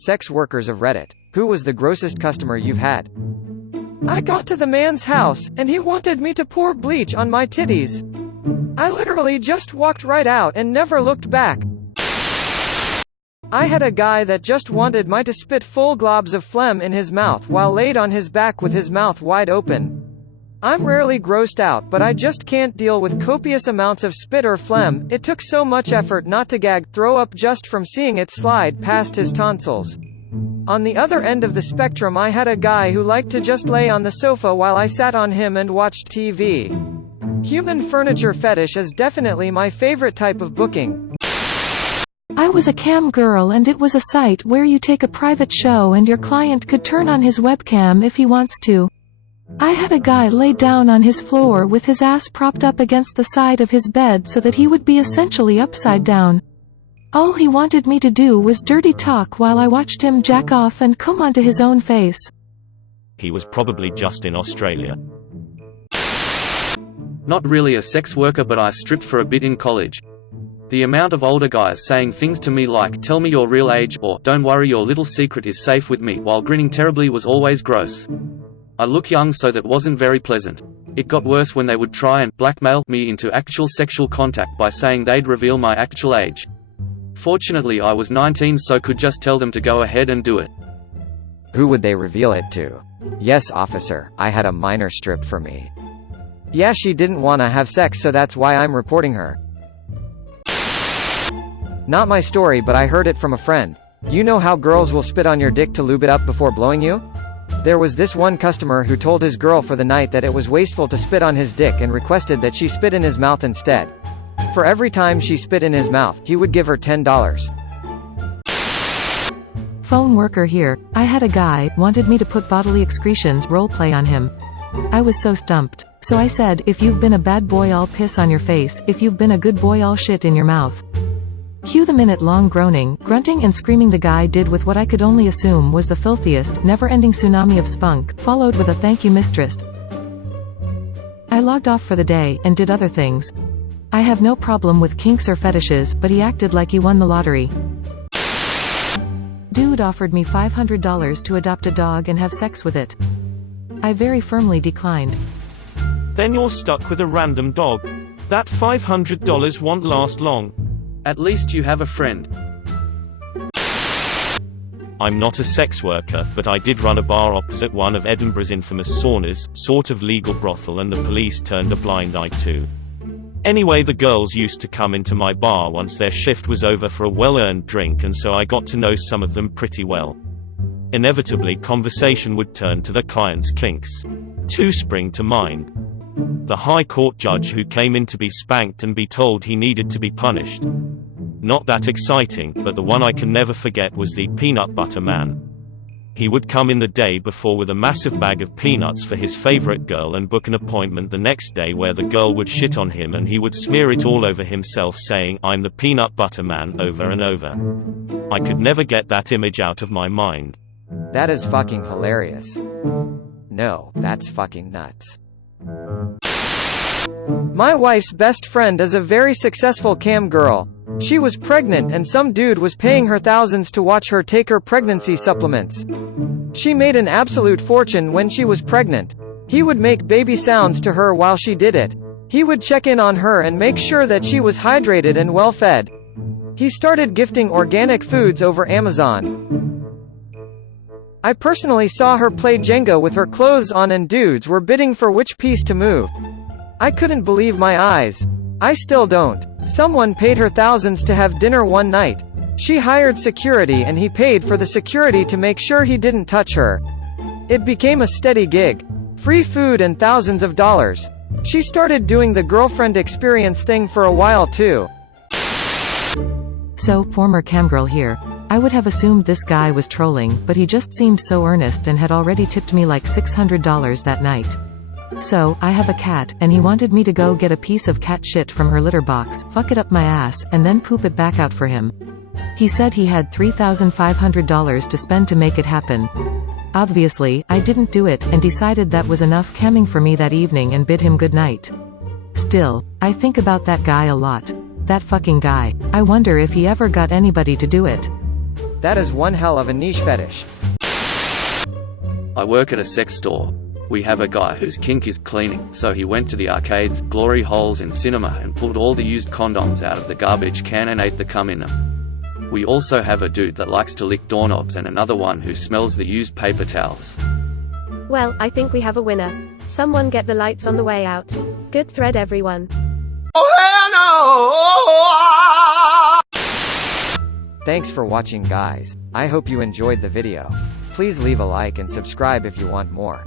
Sex workers of Reddit. Who was the grossest customer you've had? I got to the man's house, and he wanted me to pour bleach on my titties. I literally just walked right out and never looked back. I had a guy that just wanted me to spit full globs of phlegm in his mouth while laid on his back with his mouth wide open. I'm rarely grossed out, but I just can't deal with copious amounts of spit or phlegm. It took so much effort not to gag, throw up just from seeing it slide past his tonsils. On the other end of the spectrum, I had a guy who liked to just lay on the sofa while I sat on him and watched TV. Human furniture fetish is definitely my favorite type of booking. I was a cam girl, and it was a site where you take a private show and your client could turn on his webcam if he wants to. I had a guy lay down on his floor with his ass propped up against the side of his bed so that he would be essentially upside down. All he wanted me to do was dirty talk while I watched him jack off and come onto his own face. He was probably just in Australia. Not really a sex worker, but I stripped for a bit in college. The amount of older guys saying things to me like, "Tell me your real age," or "Don't worry, your little secret is safe with me," while grinning terribly was always gross. I look young, so that wasn't very pleasant. It got worse when they would try and blackmail me into actual sexual contact by saying they'd reveal my actual age. Fortunately, I was 19, so could just tell them to go ahead and do it. Who would they reveal it to? Yes, officer, I had a minor strip for me. Yeah, she didn't wanna have sex, so that's why I'm reporting her. Not my story, but I heard it from a friend. You know how girls will spit on your dick to lube it up before blowing you? There was this one customer who told his girl for the night that it was wasteful to spit on his dick and requested that she spit in his mouth instead. For every time she spit in his mouth, he would give her $10. Phone worker here. I had a guy wanted me to put bodily excretions roleplay on him. I was so stumped. So I said, "If you've been a bad boy, I'll piss on your face. If you've been a good boy, I'll shit in your mouth." Cue the minute-long groaning, grunting and screaming the guy did with what I could only assume was the filthiest, never-ending tsunami of spunk, followed with a "Thank you, mistress." I logged off for the day, and did other things. I have no problem with kinks or fetishes, but he acted like he won the lottery. Dude offered me $500 to adopt a dog and have sex with it. I very firmly declined. Then you're stuck with a random dog. That $500 won't last long. At least you have a friend. I'm not a sex worker, but I did run a bar opposite one of Edinburgh's infamous saunas, sort of legal brothel, and the police turned a blind eye to. Anyway, the girls used to come into my bar once their shift was over for a well-earned drink, and so I got to know some of them pretty well. Inevitably, conversation would turn to the client's kinks. Two spring to mind. The High Court judge who came in to be spanked and be told he needed to be punished. Not that exciting, but the one I can never forget was the peanut butter man. He would come in the day before with a massive bag of peanuts for his favorite girl and book an appointment the next day where the girl would shit on him and he would smear it all over himself, saying, "I'm the peanut butter man," over and over. I could never get that image out of my mind. That is fucking hilarious. No, that's fucking nuts. My wife's best friend is a very successful cam girl. She was pregnant and some dude was paying her thousands to watch her take her pregnancy supplements. She made an absolute fortune when she was pregnant. He would make baby sounds to her while she did it. He would check in on her and make sure that she was hydrated and well fed. He started gifting organic foods over Amazon. I personally saw her play Jenga with her clothes on and dudes were bidding for which piece to move. I couldn't believe my eyes. I still don't. Someone paid her thousands to have dinner one night. She hired security and he paid for the security to make sure he didn't touch her. It became a steady gig. Free food and thousands of dollars. She started doing the girlfriend experience thing for a while too. So, former camgirl here. I would have assumed this guy was trolling, but he just seemed so earnest and had already tipped me like $600 that night. So, I have a cat, and he wanted me to go get a piece of cat shit from her litter box, fuck it up my ass, and then poop it back out for him. He said he had $3,500 to spend to make it happen. Obviously, I didn't do it, and decided that was enough camming for me that evening and bid him good night. Still, I think about that guy a lot. That fucking guy. I wonder if he ever got anybody to do it. That is one hell of a niche fetish. I work at a sex store. We have a guy whose kink is cleaning, so he went to the arcades, glory holes in cinema and pulled all the used condoms out of the garbage can and ate the cum in them. We also have a dude that likes to lick doorknobs and another one who smells the used paper towels. Well, I think we have a winner. Someone get the lights on the way out. Good thread, everyone. Thanks for watching, guys. I hope you enjoyed the video. Please leave a like and subscribe if you want more.